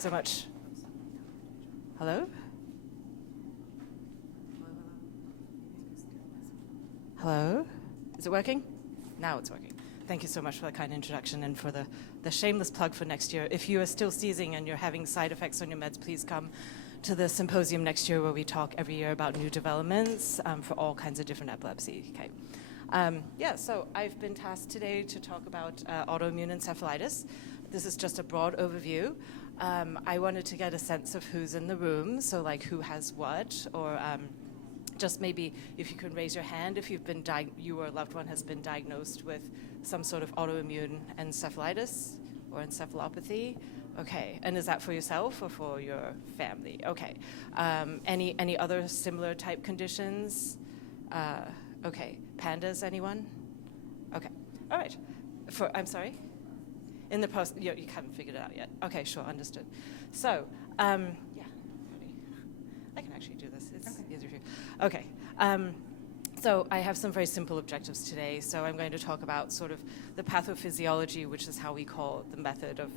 so much. Hello? Hello? Is it working? Now it's working. Thank you so much for that kind introduction and for the shameless plug for next year. If you are still seizing and you're having side effects on your meds, please come to the symposium next year where we talk every year about new developments for all kinds of different epilepsy. Okay. So I've been tasked today to talk about autoimmune encephalitis. This is just a broad overview. I wanted to get a sense of who's in the room, so like who has what, or just maybe if you can raise your hand if you or a loved one has been diagnosed with some sort of autoimmune encephalitis or encephalopathy. Okay, and is that for yourself or for your family? Okay, any other similar type conditions? Okay, pandas, anyone? Okay, all right. I'm sorry? In the post, you haven't figured it out yet. Okay, sure, understood. So, yeah, I can actually do this. It's easier for you. Okay, so I have some very simple objectives today. So I'm going to talk about sort of the pathophysiology, which is how we call the method of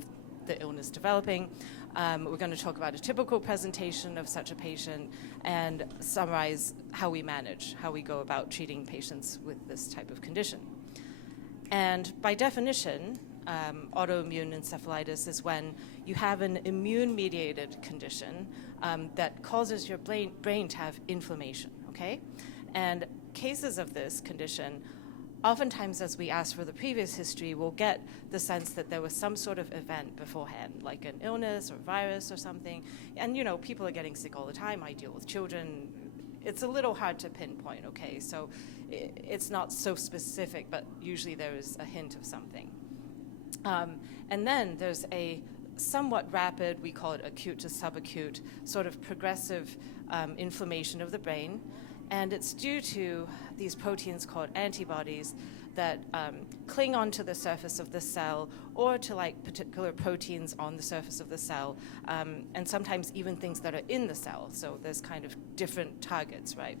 the illness developing. We're going to talk about a typical presentation of such a patient and summarize how we manage, how we go about treating patients with this type of condition. And by definition, autoimmune encephalitis is when you have an immune-mediated condition that causes your brain to have inflammation, okay? And cases of this condition, oftentimes as we ask for the previous history, we'll get the sense that there was some sort of event beforehand, like an illness or virus or something. And, you know, people are getting sick all the time. I deal with children. It's a little hard to pinpoint, okay? So it's not so specific, but usually there is a hint of something. And then there's a somewhat rapid, we call it acute to subacute, sort of progressive inflammation of the brain. And it's due to these proteins called antibodies that cling onto the surface of the cell or to like particular proteins on the surface of the cell, and sometimes even things that are in the cell. So there's kind of different targets, right?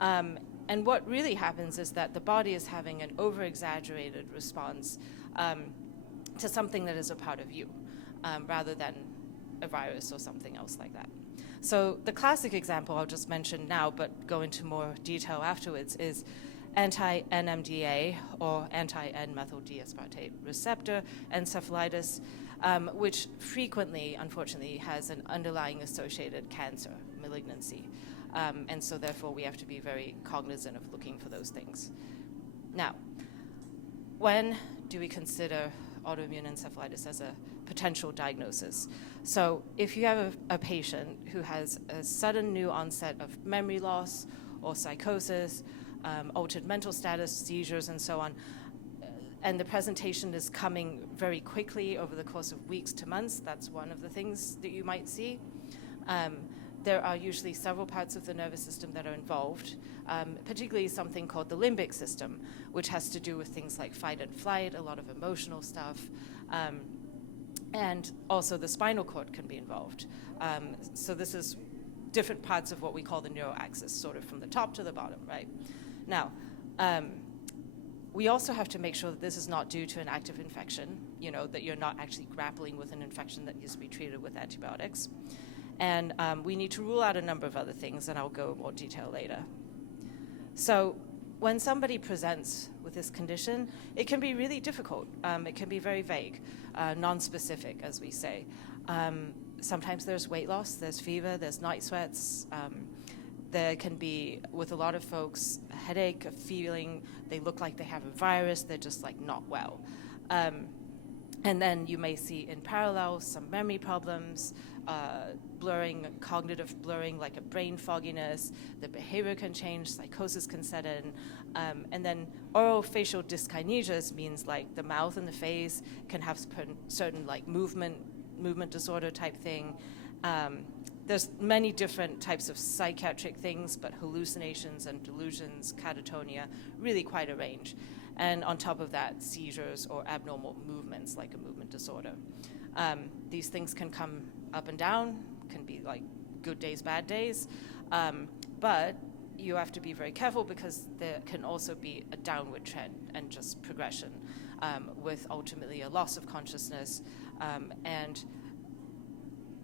And what really happens is that the body is having an over-exaggerated response to something that is a part of you, rather than a virus or something else like that. So the classic example I'll just mention now, but go into more detail afterwards, is anti-NMDA or anti-N-methyl D-aspartate receptor encephalitis, which frequently, unfortunately, has an underlying associated cancer, malignancy. And so therefore we have to be very cognizant of looking for those things. Now, when do we consider autoimmune encephalitis as a potential diagnosis? So if you have a patient who has a sudden new onset of memory loss or psychosis, altered mental status, seizures, and so on, and the presentation is coming very quickly over the course of weeks to months, that's one of the things that you might see. There are usually several parts of the nervous system that are involved, particularly something called the limbic system, which has to do with things like fight and flight, a lot of emotional stuff, and also the spinal cord can be involved. So this is different parts of what we call the neuroaxis, sort of from the top to the bottom, right? Now, we also have to make sure that this is not due to an active infection, you know, that you're not actually grappling with an infection that needs to be treated with antibiotics. And we need to rule out a number of other things, and I'll go in more detail later. So when somebody presents with this condition, it can be really difficult. It can be very vague, non-specific, as we say. Sometimes there's weight loss, there's fever, there's night sweats. There can be, with a lot of folks, a headache, a feeling, they look like they have a virus, they're just like not well. And then you may see in parallel some memory problems, blurring, cognitive blurring, like a brain fogginess. The behavior can change, psychosis can set in. And then orofacial dyskinesias means like the mouth and the face can have certain like movement disorder type thing. There's many different types of psychiatric things, but hallucinations and delusions, catatonia, really quite a range. And on top of that, seizures or abnormal movements, like a movement disorder. These things can come up and down, can be like good days, bad days, but you have to be very careful because there can also be a downward trend and just progression with ultimately a loss of consciousness. And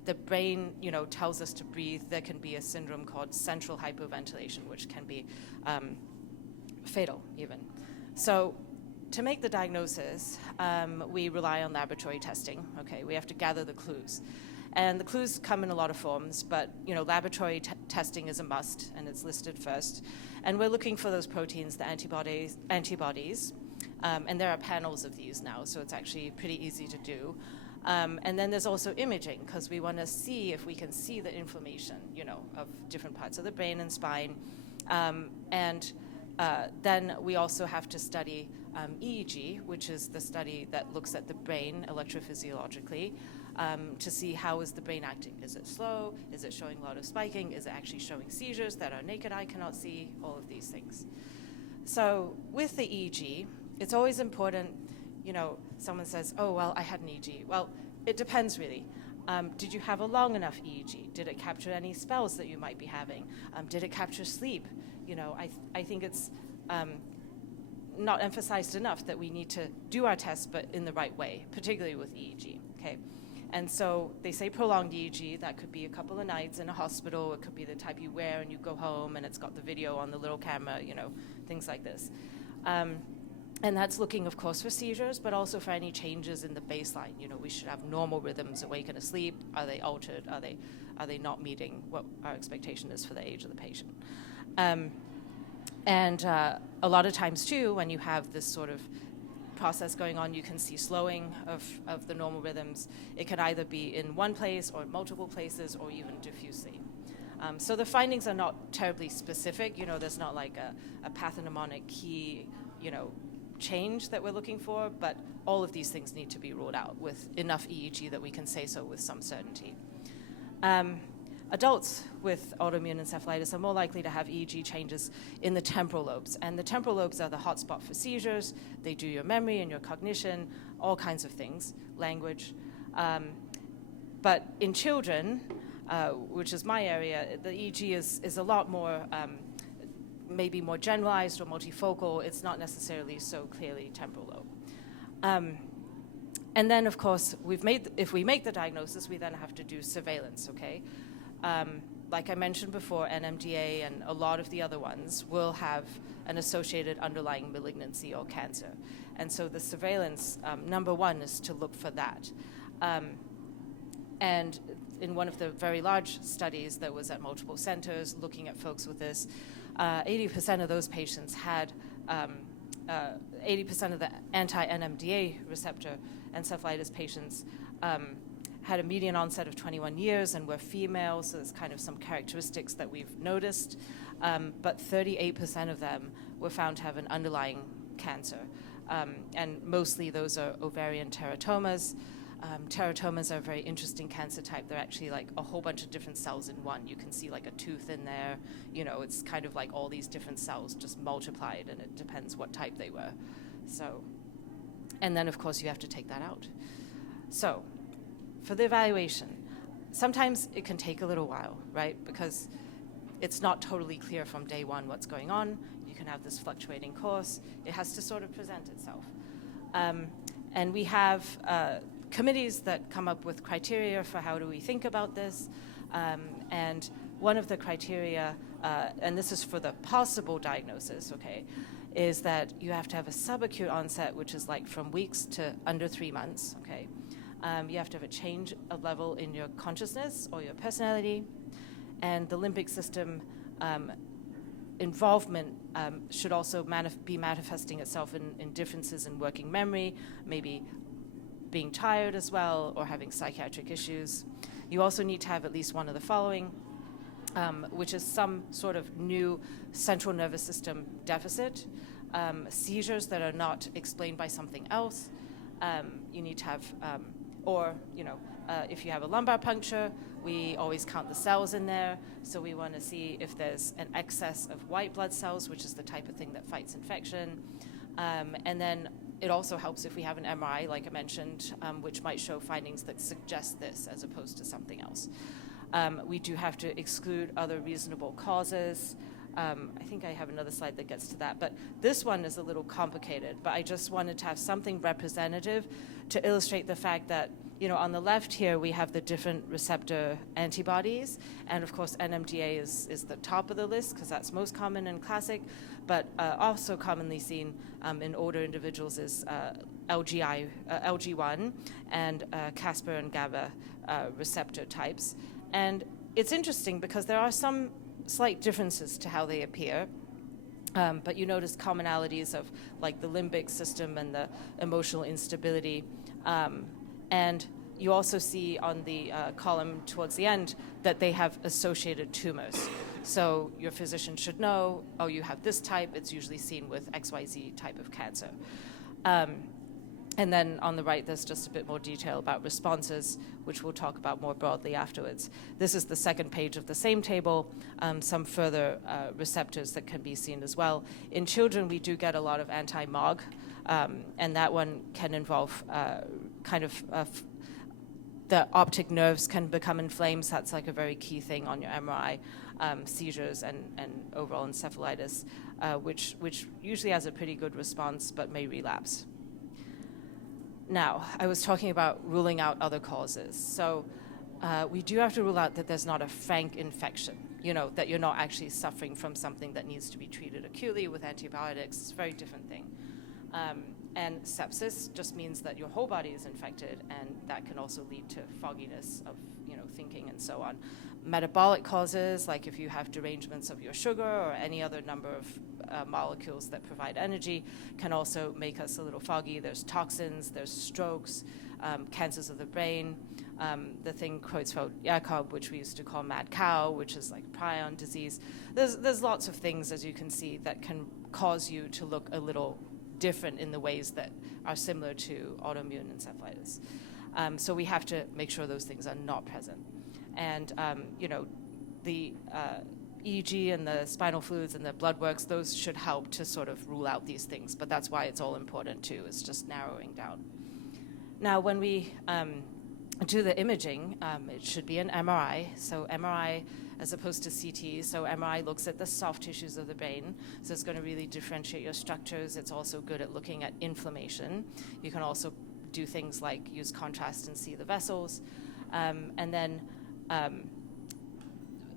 the brain, tells us to breathe, there can be a syndrome called central hypoventilation, which can be fatal even. So to make the diagnosis, we rely on laboratory testing. Okay, we have to gather the clues. And the clues come in a lot of forms, but laboratory testing is a must, and it's listed first. And we're looking for those proteins, the antibodies, and there are panels of these now, so it's actually pretty easy to do. And then there's also imaging, because we want to see if we can see the inflammation, of different parts of the brain and spine. And then we also have to study EEG, which is the study that looks at the brain electrophysiologically, to see how is the brain acting. Is it slow? Is it showing a lot of spiking? Is it actually showing seizures that our naked eye cannot see? All of these things. So with the EEG, it's always important, someone says, oh, well, I had an EEG. Well, it depends really. Did you have a long enough EEG? Did it capture any spells that you might be having? Did it capture sleep? I think it's not emphasized enough that we need to do our tests, but in the right way, particularly with EEG, okay? And so they say prolonged EEG, that could be a couple of nights in a hospital, it could be the type you wear and you go home and it's got the video on the little camera, things like this. And that's looking, of course, for seizures, but also for any changes in the baseline. We should have normal rhythms, awake and asleep. Are they altered? Are they not meeting what our expectation is for the age of the patient? And a lot of times, too, when you have this sort of process going on, you can see slowing of the normal rhythms. It can either be in one place or multiple places or even diffusely. So the findings are not terribly specific. There's not like a pathognomonic key, change that we're looking for, but all of these things need to be ruled out with enough EEG that we can say so with some certainty. Adults with autoimmune encephalitis are more likely to have EEG changes in the temporal lobes, and the temporal lobes are the hotspot for seizures. They do your memory and your cognition, all kinds of things, language. But in children, which is my area, the EEG is a lot more maybe more generalized or multifocal. It's not necessarily so clearly temporal lobe. And then, of course, if we make the diagnosis, we then have to do surveillance, okay? Like I mentioned before, NMDA and a lot of the other ones will have an associated underlying malignancy or cancer. And so the surveillance, number one, is to look for that. And in one of the very large studies that was at multiple centers looking at folks with this, 80% of those patients had 80% of the anti-NMDA receptor encephalitis patients had a median onset of 21 years and were female, so there's kind of some characteristics that we've noticed. But 38% of them were found to have an underlying cancer. And mostly those are ovarian teratomas. Teratomas are a very interesting cancer type. They're actually like a whole bunch of different cells in one. You can see like a tooth in there. It's kind of like all these different cells just multiplied, and it depends what type they were. So, and then of course you have to take that out. So, for the evaluation, sometimes it can take a little while, right? Because it's not totally clear from day one what's going on. You can have this fluctuating course. It has to sort of present itself. And we have committees that come up with criteria for how do we think about this. And one of the criteria, and this is for the possible diagnosis, okay, is that you have to have a subacute onset, which is like from weeks to under 3 months, okay? You have to have a change of level in your consciousness or your personality, and the limbic system involvement should also be manifesting itself in differences in working memory, maybe being tired as well, or having psychiatric issues. You also need to have at least one of the following, which is some sort of new central nervous system deficit, seizures that are not explained by something else. You need to have, if you have a lumbar puncture, we always count the cells in there. So we want to see if there's an excess of white blood cells, which is the type of thing that fights infection. And then it also helps if we have an MRI, like I mentioned, which might show findings that suggest this as opposed to something else. We do have to exclude other reasonable causes. I think I have another slide that gets to that, but this one is a little complicated, but I just wanted to have something representative to illustrate the fact that, on the left here, we have the different receptor antibodies, and of course, NMDA is the top of the list, because that's most common and classic, but also commonly seen in older individuals is LG1 and Caspar and GABA receptor types. And it's interesting because there are some slight differences to how they appear, but you notice commonalities of like the limbic system and the emotional instability. And you also see on the column towards the end that they have associated tumors. So your physician should know, oh, you have this type, it's usually seen with XYZ type of cancer. And then on the right, there's just a bit more detail about responses, which we'll talk about more broadly afterwards. This is the second page of the same table, some further receptors that can be seen as well. In children, we do get a lot of anti-MOG, and that one can involve the optic nerves can become inflamed, so that's like a very key thing on your MRI, seizures and overall encephalitis, which usually has a pretty good response but may relapse. Now, I was talking about ruling out other causes. So we do have to rule out that there's not a frank infection, that you're not actually suffering from something that needs to be treated acutely with antibiotics. It's a very different thing. And sepsis just means that your whole body is infected, and that can also lead to fogginess of thinking and so on. Metabolic causes, like if you have derangements of your sugar or any other number of molecules that provide energy, can also make us a little foggy. There's toxins, there's strokes, cancers of the brain, the thing Creutzfeldt-Jakob, which we used to call mad cow, which is like prion disease. There's lots of things, as you can see, that can cause you to look a little different in the ways that are similar to autoimmune encephalitis. So we have to make sure those things are not present. And, the EEG and the spinal fluids and the blood works, those should help to sort of rule out these things. But that's why it's all important, too. It's just narrowing down. Now, when we do the imaging, it should be an MRI. So MRI as opposed to CT. So MRI looks at the soft tissues of the brain. So it's going to really differentiate your structures. It's also good at looking at inflammation. You can also do things like use contrast and see the vessels. And then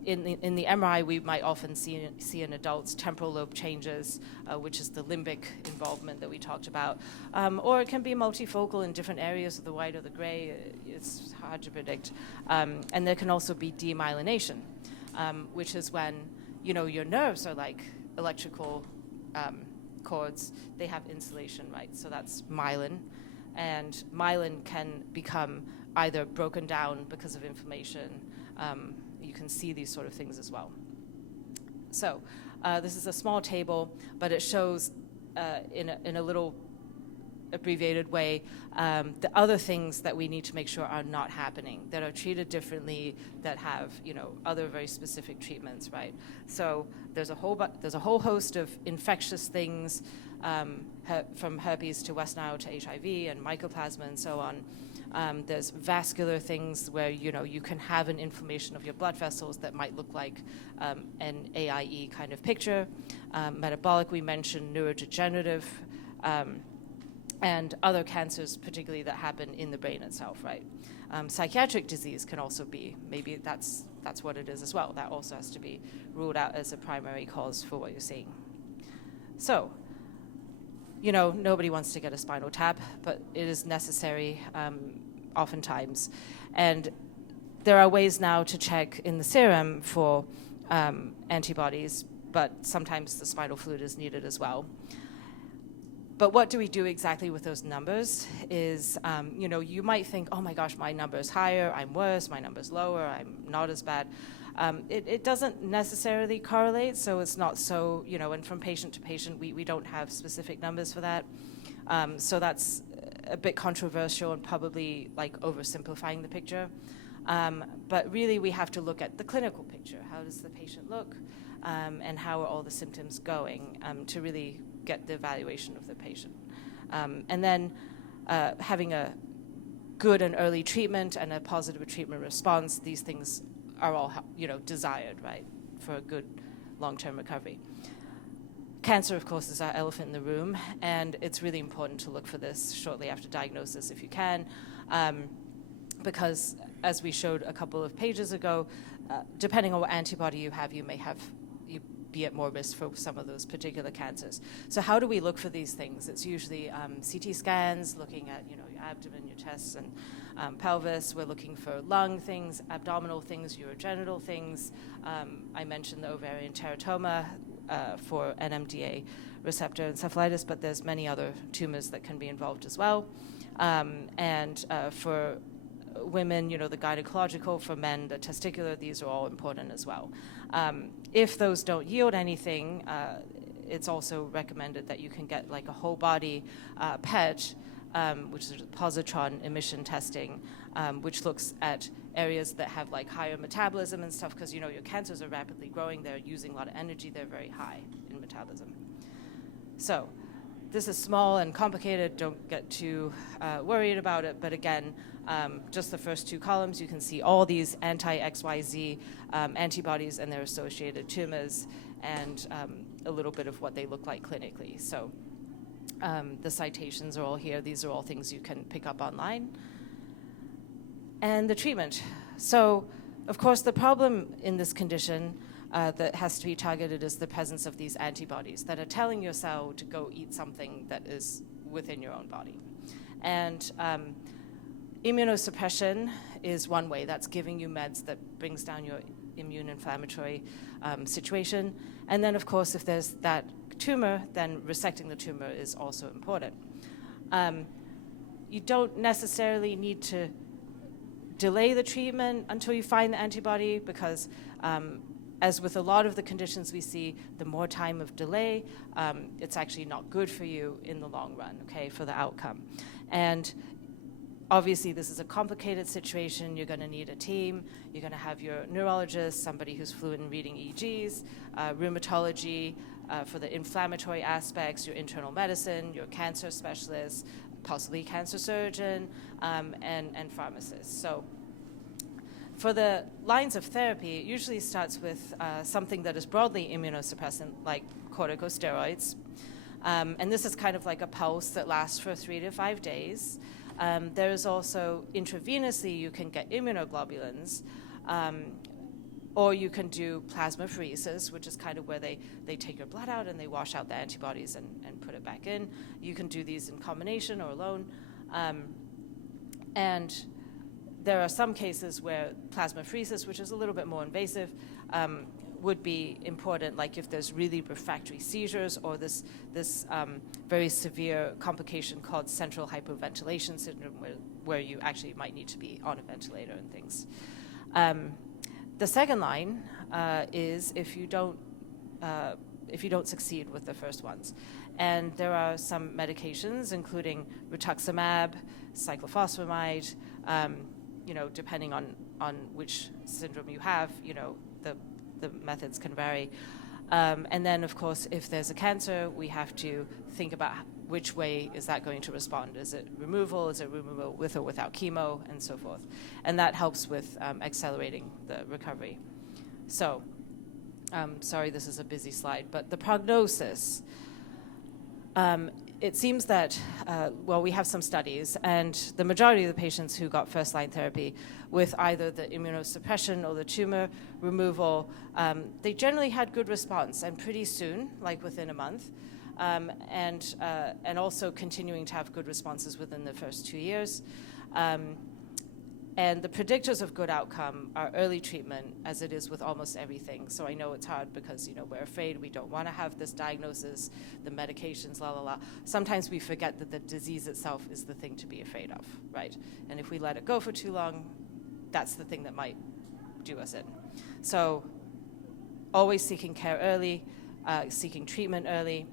in the MRI, we might often see in adults temporal lobe changes, which is the limbic involvement that we talked about. Or it can be multifocal in different areas of the white or the gray. It's hard to predict. And there can also be demyelination, which is when your nerves are like electrical cords. They have insulation, right? So that's myelin. And myelin can become either broken down because of inflammation. You can see these sort of things as well. So this is a small table, but it shows in a little abbreviated way the other things that we need to make sure are not happening, that are treated differently, that have other very specific treatments, right? So there's a whole host of infectious things, from herpes to West Nile to HIV and mycoplasma and so on. There's vascular things where you can have an inflammation of your blood vessels that might look like an AIE kind of picture. Metabolic, we mentioned neurodegenerative, and other cancers, particularly that happen in the brain itself, right? Psychiatric disease can also be, maybe that's what it is as well. That also has to be ruled out as a primary cause for what you're seeing. So, nobody wants to get a spinal tap, but it is necessary oftentimes. And there are ways now to check in the serum for antibodies, but sometimes the spinal fluid is needed as well. But what do we do exactly with those numbers is, you might think, oh my gosh, my number is higher, I'm worse, my number is lower, I'm not as bad. It doesn't necessarily correlate, so it's not so, and from patient to patient, we don't have specific numbers for that. So that's a bit controversial and probably like oversimplifying the picture. But really we have to look at the clinical picture. How does the patient look? And how are all the symptoms going to really get the evaluation of the patient. And then having a good and early treatment and a positive treatment response, these things are all desired, right, for a good long-term recovery. Cancer, of course, is our elephant in the room, and it's really important to look for this shortly after diagnosis if you can, because as we showed a couple of pages ago, depending on what antibody you have, you be at more risk for some of those particular cancers. So how do we look for these things? It's usually CT scans, looking at your abdomen, your chest, and pelvis. We're looking for lung things, abdominal things, urogenital things. I mentioned the ovarian teratoma for NMDA receptor encephalitis, but there's many other tumors that can be involved as well. And for women, the gynecological, for men, the testicular, these are all important as well. If those don't yield anything, it's also recommended that you can get like a whole body PET, which is positron emission testing, which looks at areas that have like higher metabolism and stuff, because your cancers are rapidly growing, they're using a lot of energy, they're very high in metabolism. So this is small and complicated, don't get too worried about it, but again, just the first two columns, you can see all these anti-XYZ antibodies and their associated tumors, and a little bit of what they look like clinically. So the citations are all here. These are all things you can pick up online. And the treatment. So, of course, the problem in this condition that has to be targeted is the presence of these antibodies that are telling your cell to go eat something that is within your own body. And immunosuppression is one way. That's giving you meds that brings down your immune inflammatory situation. And then, of course, if there's that tumor, then resecting the tumor is also important. You don't necessarily need to delay the treatment until you find the antibody, because as with a lot of the conditions we see, the more time of delay, it's actually not good for you in the long run, okay, for the outcome. And obviously, this is a complicated situation. You're going to need a team. You're going to have your neurologist, somebody who's fluent in reading EEGs, rheumatology for the inflammatory aspects, your internal medicine, your cancer specialist, possibly cancer surgeon, and pharmacists. So for the lines of therapy, it usually starts with something that is broadly immunosuppressant, like corticosteroids. And this is kind of like a pulse that lasts for 3 to 5 days. There is also intravenously, you can get immunoglobulins, or you can do plasmapheresis, which is kind of where they take your blood out and they wash out the antibodies and put it back in. You can do these in combination or alone. And there are some cases where plasmapheresis, which is a little bit more invasive, would be important, like if there's really refractory seizures or this very severe complication called central hypoventilation syndrome, where you actually might need to be on a ventilator and things. The second line is if you don't succeed with the first ones. And there are some medications, including rituximab, cyclophosphamide, depending on which syndrome you have, the methods can vary. And then, of course, if there's a cancer, we have to think about which way is that going to respond. Is it removal? Is it removal with or without chemo? And so forth. And that helps with accelerating the recovery. So, sorry, this is a busy slide, but the prognosis. It seems that, we have some studies, and the majority of the patients who got first-line therapy with either the immunosuppression or the tumor removal, they generally had good response, and pretty soon, like within a month, and also continuing to have good responses within the first 2 years. And the predictors of good outcome are early treatment, as it is with almost everything. So I know it's hard because, we're afraid, we don't want to have this diagnosis, the medications, la, la, la. Sometimes we forget that the disease itself is the thing to be afraid of, right? And if we let it go for too long, that's the thing that might do us in. So always seeking care early, seeking treatment early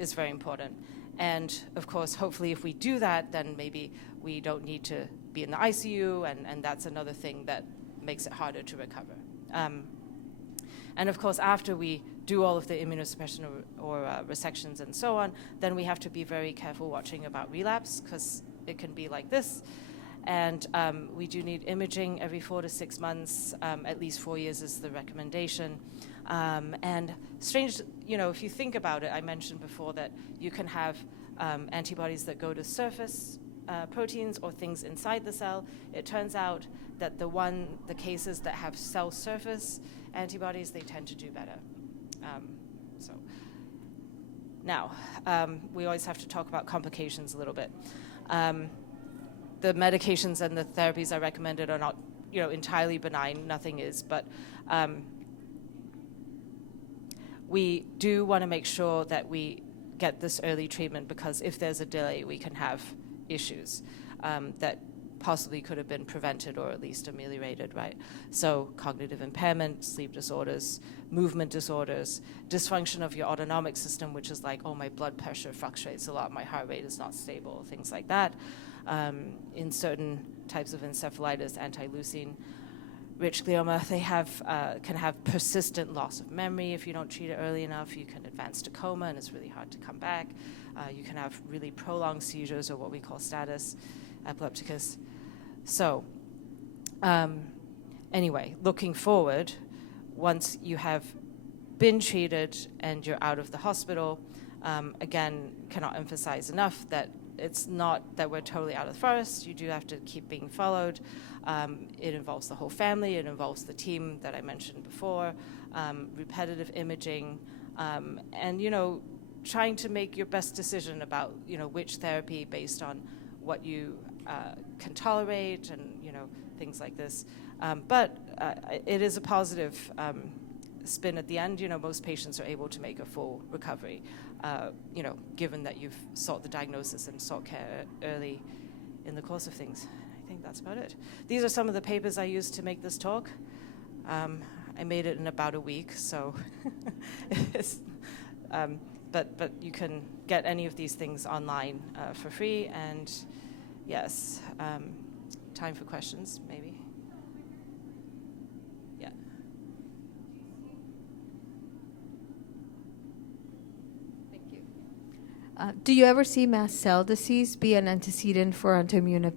is very important. And of course, hopefully if we do that, then maybe we don't need to be in the ICU, and that's another thing that makes it harder to recover. And of course, after we do all of the immunosuppression or resections and so on, then we have to be very careful watching about relapse, because it can be like this. And we do need imaging every 4 to 6 months. At least 4 years is the recommendation. And strange, if you think about it, I mentioned before that you can have antibodies that go to surface proteins or things inside the cell. It turns out that the cases that have cell surface antibodies, they tend to do better. Now, we always have to talk about complications a little bit. The medications and the therapies I recommended are not, entirely benign. Nothing is, but we do want to make sure that we get this early treatment, because if there's a delay, we can have issues that possibly could have been prevented or at least ameliorated, right? So cognitive impairment, sleep disorders, movement disorders, dysfunction of your autonomic system, which is like, oh, my blood pressure fluctuates a lot, my heart rate is not stable, things like that. In certain types of encephalitis, anti-leucine rich glioma, they can have persistent loss of memory if you don't treat it early enough. You can advance to coma, and it's really hard to come back. You can have really prolonged seizures, or what we call status epilepticus. So, anyway, looking forward, once you have been treated and you're out of the hospital, again, cannot emphasize enough that it's not that we're totally out of the forest. You do have to keep being followed. It involves the whole family. It involves the team that I mentioned before, repetitive imaging, and, trying to make your best decision about, which therapy based on what you can tolerate and, things like this. But it is a positive spin at the end. Most patients are able to make a full recovery, given that you've sought the diagnosis and sought care early in the course of things. I think that's about it. These are some of the papers I used to make this talk. I made it in about a week, so but you can get any of these things online for free. And yes, time for questions, maybe. Yeah. Thank you. Do you ever see mast cell disease be an antecedent for autoimmune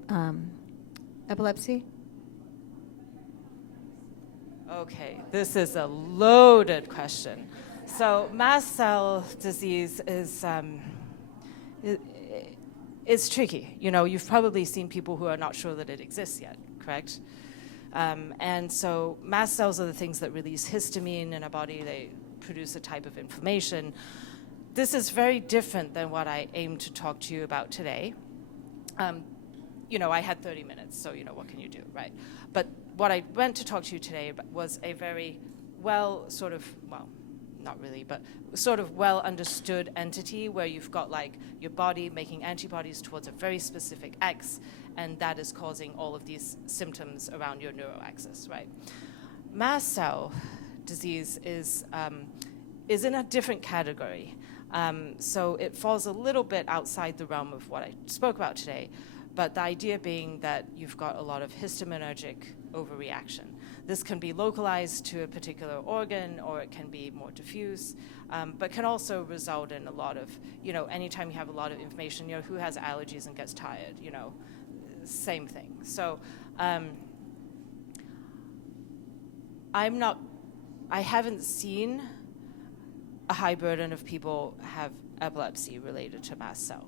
epilepsy? Okay, this is a loaded question. So mast cell disease is it's tricky. You've probably seen people who are not sure that it exists yet, correct? And so mast cells are the things that release histamine in our body. They produce a type of inflammation. This is very different than what I aim to talk to you about today. I had 30 minutes, so what can you do, right? But what I went to talk to you today was a very not really, but sort of well understood entity where you've got like your body making antibodies towards a very specific X, and that is causing all of these symptoms around your neuroaxis, right? Mast cell disease is in a different category. So it falls a little bit outside the realm of what I spoke about today, but the idea being that you've got a lot of histaminergic overreaction. This can be localized to a particular organ, or it can be more diffuse, but can also result in a lot of, anytime you have a lot of inflammation, who has allergies and gets tired, same thing. So I haven't seen a high burden of people have epilepsy related to mast cell.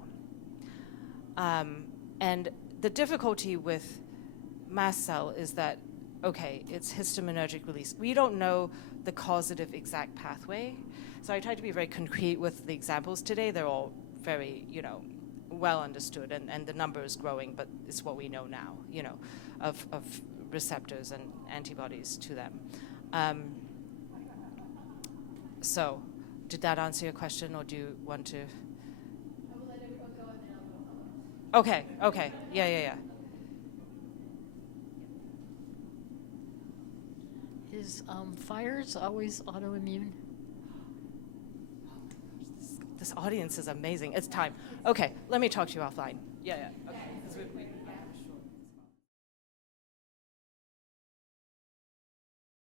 And the difficulty with mast cell is that, okay, it's histaminergic release. We don't know the causative exact pathway. So I tried to be very concrete with the examples today. They're all very, well understood, and the number is growing, but it's what we know now, of receptors and antibodies to them. So did that answer your question, or do you want to? I will let everyone go, and then I'll go home. Okay, yeah. Is fires always autoimmune? This audience is amazing. It's time. Okay, let me talk to you offline. Yeah. Okay.